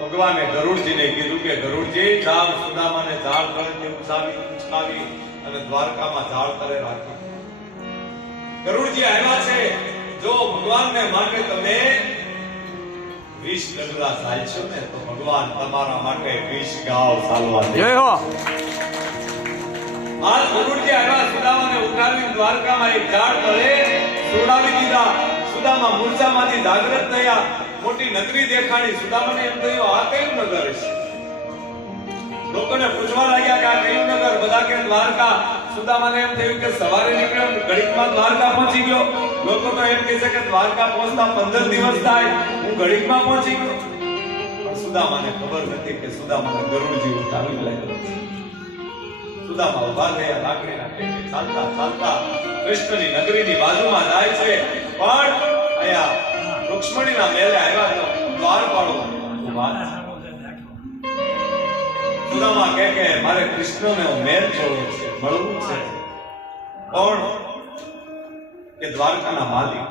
ભગવાને ગરુડજીને કીધું કે ગરુડજી જાવ સુદામાને ઝાડ તળે ઉછાવી અને દ્વારકામાં ઝાડ તળે રાખી. ગરુડજી આવ્યા છે. જો ભગવાનને માટે તમે 20 ડગલા ચાલશો ને તો ભગવાન તમારા માટે 20 ગાવ ચાલવા દે. જય હો. આ ગરુડજી આવ્યા સુદામાને ઉઠાવી દ્વારકામાં એક ઝાડ તળે સુડાવી દીધા. સુદામા મૂર્છામાંથી જાગૃત થયા. મોટી નગરી દેખાણી. સુદામાને એમ થયું આ કયું નગર છે? લોકોને પૂછવા લાગ્યા કે આ કયું નગર? બધા કે દ્વારકા. સુદામાને એમ થયું કે સવારે નીકળ્યો ઘડીકમાં દ્વારકા પહોંચી ગયો. લોકો તો એમ કહે છે કે દ્વારકા પહોંચતા 15 દિવસ થાય, હું ઘડીકમાં પહોંચી ગયો. પણ સુદામાને ખબર નથી કે સુદામાને ગરુડજી ઉઠાવી લાગ્યો. સુદામા ઉભા થયા લાકડીના ટેકે ચાલતા ચાલતા કૃષ્ણની નગરીની બાજુમાં જાય છે. પણ અહીંયા રુક્ષ્મણીના મેલે આવ્યા તો દ્વારપાળો ઉભા છે. સુદામા કહે કે મારે કૃષ્ણને મહેલ જોવો છે, મળવું છે. કોણ? કે દ્વારકાના માલિક.